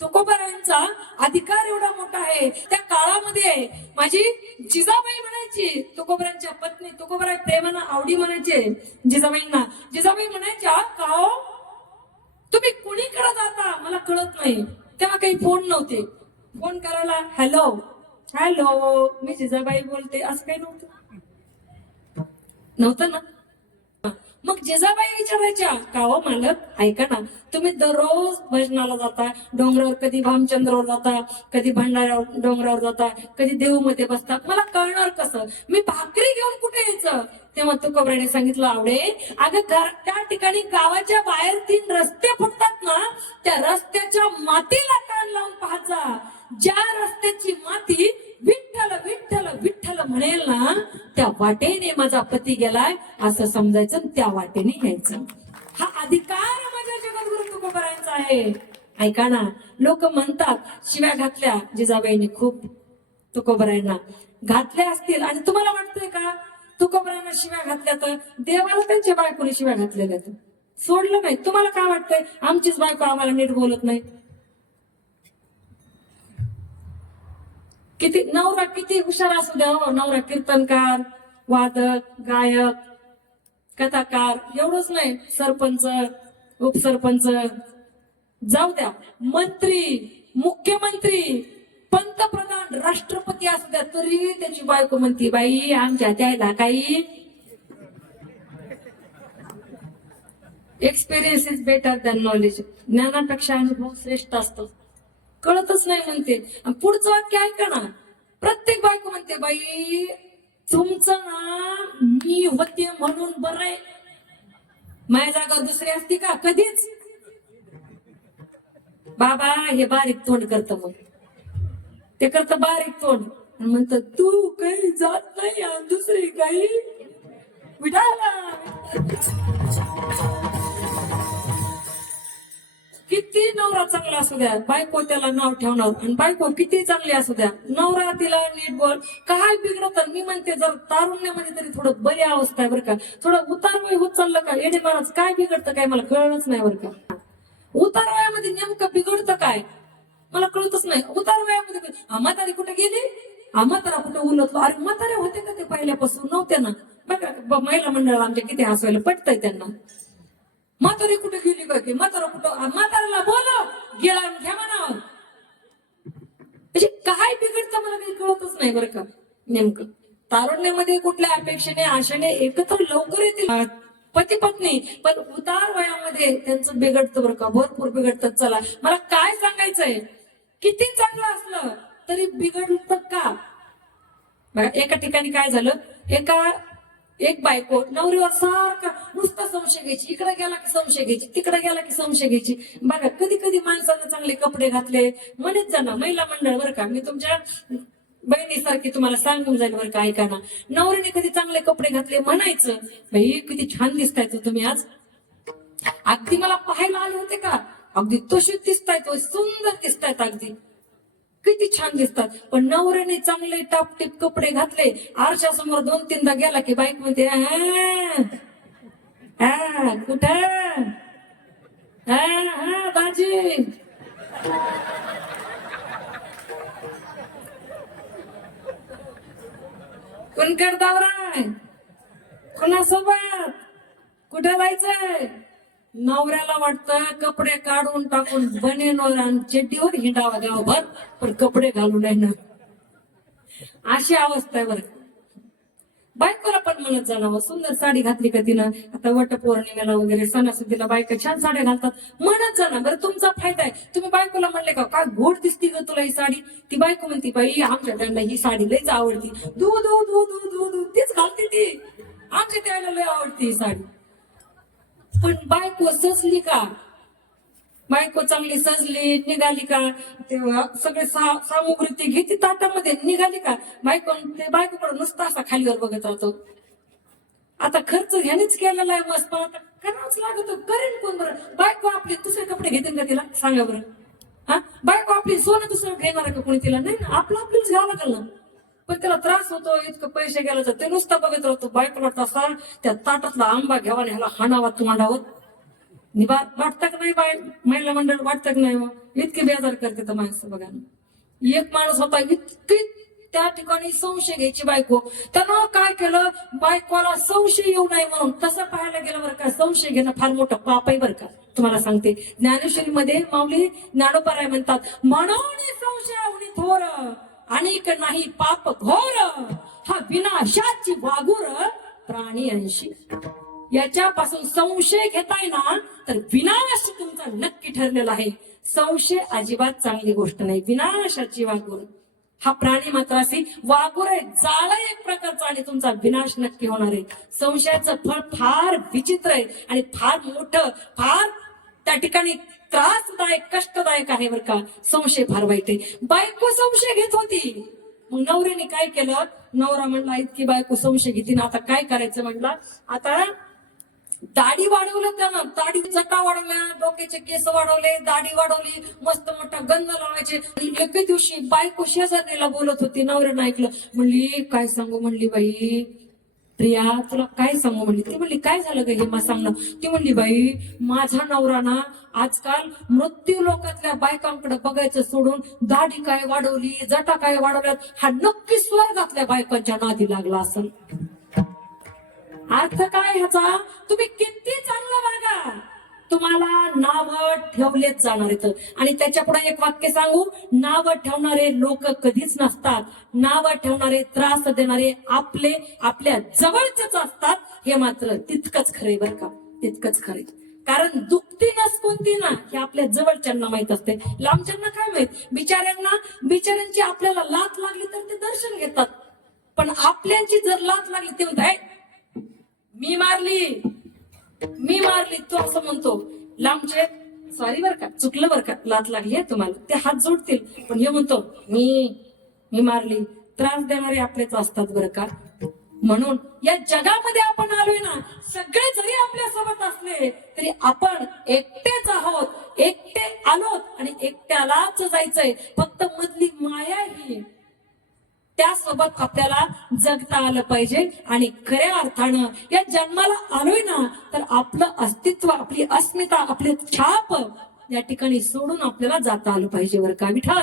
तुकोबारायांचा अधिकार एवढा मोठा आहे. त्या काळामध्ये माझी जिजाबाई म्हणायची, तुकोबारायांच्या पत्नी, तुकोबाराय प्रेमानं आवडी म्हणायचे जिजाबाईंना. जिजाबाई म्हणायच्या, का हो तुम्ही कुणीकडे जाता मला कळत नाही. तेव्हा काही फोन नव्हते. फोन करायला हॅलो हॅलो मी जिजाबाई बोलते असं काही नव्हतं ना. मग जिजाबाई विचारायच्या, का हो मालक ऐका ना, तुम्ही दररोज भजनाला जाता, डोंगरावर कधी भामचंद्रावर जाता, कधी भंडाऱ्यावर डोंगरावर जाता, कधी देऊमध्ये बसता, मला कळणार कसं, मी भाकरी घेऊन कुठे यायचं. तेव्हा तुकोबाराने सांगितलं, आवडे अगं त्या ठिकाणी गावाच्या बाहेर 3 रस्ते फुटतात ना, त्या रस्त्याच्या मातीला कान लावून पाहायचा. ज्या रस्त्याची माती विठ्ठल विठ्ठल विठ्ठल म्हणेल ना, त्या वाटेने माझा पती गेलाय असं समजायचं, त्या वाटेने घ्यायचं. हा अधिकार माझ्या जगद्गुरु तुकोबारायांचा आहे. ऐका ना, लोक म्हणतात शिव्या घातल्या जिजाबाईंनी खूप तुकोबारायांना घातल्या असतील, आणि तुम्हाला वाटतंय का तुकोबारायांना शिव्या घातल्या तर देवाला त्यांच्या बायकोने शिव्या घातलेल्या सोडलं नाही? तुम्हाला काय वाटतंय आमचीच बायको आम्हाला नीट बोलत नाही? किती नवरा किती हुशार असू द्या हो, नवरा कीर्तनकार, वादक, गायक, कथाकार, एवढंच नाही, सरपंच, उपसरपंच, जाऊ द्या, मंत्री, मुख्यमंत्री, पंतप्रधान, राष्ट्रपती असू द्या, तरी त्याची बायको म्हणती, बाई आमच्या त्याला काही experience is better than knowledge. ज्ञानापेक्षा अनुभव श्रेष्ठ असतो. कळतच नाही म्हणते. पुढचं वाक्य ऐका ना, प्रत्येक बायको म्हणते, बाई तुमचं ना मी होते म्हणून बरं आहे, माझ्या जागा दुसरी असती का कधीच. बाबा हे बारीक तोंड करत, मग ते करत बारीक तोंड आणि म्हणत तू काही जात नाही आणि दुसरी काही विडाला. किती नवरा चांगला असू द्या, बायको त्याला नाव ठेवणार, आणि बायको किती चांगली असू द्या, नवरा तिला नीट बोल काय बिघडत. मी म्हणते जर तारुण्यामध्ये तरी थोडं बरी अवस्था आहे बरं का, थोडं उतारवय होत चाललं का येडे महाराज, काय बिघडतं काय मला कळलंच नाही बरं का. उतारवयामध्ये नेमकं बिघडतं काय मला कळतच नाही. उतारवयामध्ये म्हातारी कुठे गेली, म्हातारा कुठे उलटलो, अरे म्हातारे होते का ते पहिल्यापासून नव्हते ना. बघा महिला मंडळाला आमच्या किती हसवायला पटतंय त्यांना. म्हातारी कुठे गेली का की, म्हातारा कुठं, म्हाताऱ्याला बोलव गेला घ्या म्हणावं. म्हणजे काय बिघडतं मला काही कळतच नाही बरं का. नेमकं तारुण्यामध्ये कुठल्या अपेक्षेने आशेने एकत्र लवकर येतील पती पत्नी, पण उतार वयामध्ये त्यांचं बिघडतं बरं का, भरपूर बिघडतं. चला मला काय सांगायचंय, किती चांगलं असलं तरी बिघडतं का. बघा एका ठिकाणी काय झालं, एक बायको नवरीवर सारखा नुसता संशय घ्यायची, इकडे गेला की संशय घ्यायची, तिकडे गेला की संशय घ्यायची. बघा कधी कधी माणसानं चांगले कपडे घातले म्हणत जाणं, महिला मंडळ बरं का, मी तुमच्या बहिणीसारखी तुम्हाला सांगून जाईल बरं का. ऐका ना, नवरीने कधी चांगले कपडे घातले म्हणायचं, बाई किती छान दिसताय तुम्ही आज, अगदी मला पाहायला आले होते का, अगदी तशीच दिसताय, सुंदर दिसतायत, अगदी किती छान दिसतात. पण नवऱ्याने चांगले टापटीप कपडे घातले, आरशासमोर 2-3दा गेला की बाईक म्हणते, कुठं दाजी, कोणकडे दावराय, कोणासोबत, कुठे जायचंय. नवऱ्याला वाटतं कपडे काढून टाकून बनेनवर आणि चड्डीवर हिंडावा गावभर, पण कपडे घालून येणार, अशी अवस्था आहे बरं. बायकोला पण म्हणत जाणं, सुंदर साडी घातली का तिनं, आता वटपौर्णिमेला वगैरे सणासुदीला बायका छान साड्या घालतात, म्हणत जाणं. बरं तुमचा फायदा आहे, तुम्ही बायकोला म्हणले का काय गोड दिसती ग तुला ही साडी, ती बायको म्हणती, बाई आमच्या त्यांना ही साडी लयच आवडती, धू धू धू धू धू धू तीच घालते ती, आमच्या त्याला लय आवडती ही साडी. पण बायको सजली का, बायको चांगली सजली निघाली का, तेव्हा सगळे सामुग्री ती घेते ताटामध्ये, निघाली का बायको, ते बायकोकडे नुसता असा खालीवर बघत राहतो. आता खर्च ह्यानेच केलेला आहे मस्त, पण आता करावंच लागत, करेन कोण बरं. बायको आपली दुसरे कपडे घेते का तिला सांगा बरं. बायको आपली सोनं दुसरं घेणार का कोणी तिला, नाही ना, आपलंच घ्यावं लागेल ना. पण त्याला त्रास होतो, इतकं पैसे गेला तर ते नुसता बघत राहतो. बायकोला तसा त्या ताटातला आंबा घ्यावा, ह्याला हाणावा तोंडावर, निभा वाटतं का नाही महिला मंडळ वाटतं का नाही हो? इतके बेजार करते तर माणसं बघा ना. एक माणूस होता इतकी त्या ठिकाणी संशय घ्यायची बायको, त्यानं काय केलं, बायकोला संशय येऊ नये म्हणून. तसं पाहायला गेलं बरं का, संशय घेणं फार मोठं पाप आहे बरं का. तुम्हाला सांगते, ज्ञानेश्वरीमध्ये माऊली ज्ञानोबराय म्हणतात, म्हणून संशय थोर अनेक नाही पाप घोर, हा विनाशाची वागूर प्राणी अंशी. याच्यापासून संशय घेताय ना तर विनाश तुमचा नक्की ठरलेला आहे. संशय अजिबात चांगली गोष्ट नाही. विनाशाची वागूर हा प्राणी मात्र अशी वागूर आहे, जाळ एक प्रकारचा, आणि तुमचा विनाश नक्की होणार आहे. संशयाचं फळ फार विचित्र आहे आणि फार मोठं, फार त्या ठिकाणी त्रासदायक, कष्टदायक आहे बरं का. संशय फार वाईट आहे. बायको संशय घेत होती, मग नवऱ्याने काय केलं, नवरा म्हणला इतकी बायको संशय घेते ना, आता काय करायचं म्हणला, आता दाढी वाढवलं त्यानं, दाढी जटा वाढवल्या, डोक्याचे केस वाढवले, दाढी वाढवली, मस्त मोठा गंध लावायचे. आणि एके दिवशी बायको शेजारणीला बोलत होती, नवऱ्यानं ऐकलं, म्हणली काय सांगू, म्हणली बाई प्रिया तुला काय सांगू म्हणली. ती म्हणली काय झालं ग हे मला सांगणं. ती म्हणली बाई माझा नवरा ना आजकाल मृत्यू लोकातल्या बायकांकडे बघायचं सोडून दाढी काय वाढवली, जटा काय वाढवल्यात, हा नक्की स्वर्गातल्या बायकांच्या नादी लागला असेल. अर्थ काय ह्याचा, तुम्ही किती चांगलं वागा, तुम्हाला नाव ठेवलेच जाणार आहेत. आणि त्याच्या पुढे एक वाक्य सांगू, नाव ठेवणारे लोक कधीच नसतात, नाव ठेवणारे, त्रास देणारे आपले आपल्या जवळचेच असतात. हे मात्र तितकंच खरे बरं का, तितकंच खरे. कारण दुखती नस कोणती ना हे आपल्या जवळच्यांना माहित असते, लांबच्यांना काय माहित. बिचाऱ्यांची आपल्याला लात लागली तर ते दर्शन घेतात, पण आपल्यांची जर लात लागली ते म्हणतात मी मारली तू असं म्हणतो. लांबचे सॉरी बर का, चुकलं बर का, लात लागली आहे तुम्हाला, ते हात जोडतील, पण हे म्हणतो मी मारली. त्रास देणारे आपलेच असतात बरं का. म्हणून या जगामध्ये आपण आलोय ना, सगळे जरी आपल्या सोबत असले तरी आपण एकटेच आहोत, एकटे आलोत आणि एकट्यालाच जायचंय. फक्त मधली माया ही त्यासोबत आपल्याला जगता आलं पाहिजे. आणि खऱ्या अर्थानं या जन्माला आलोय ना तर आपलं अस्तित्व, आपली अस्मिता, आपले छाप या ठिकाणी सोडून आपल्याला जाता आलं पाहिजे बरं का. विठ्ठल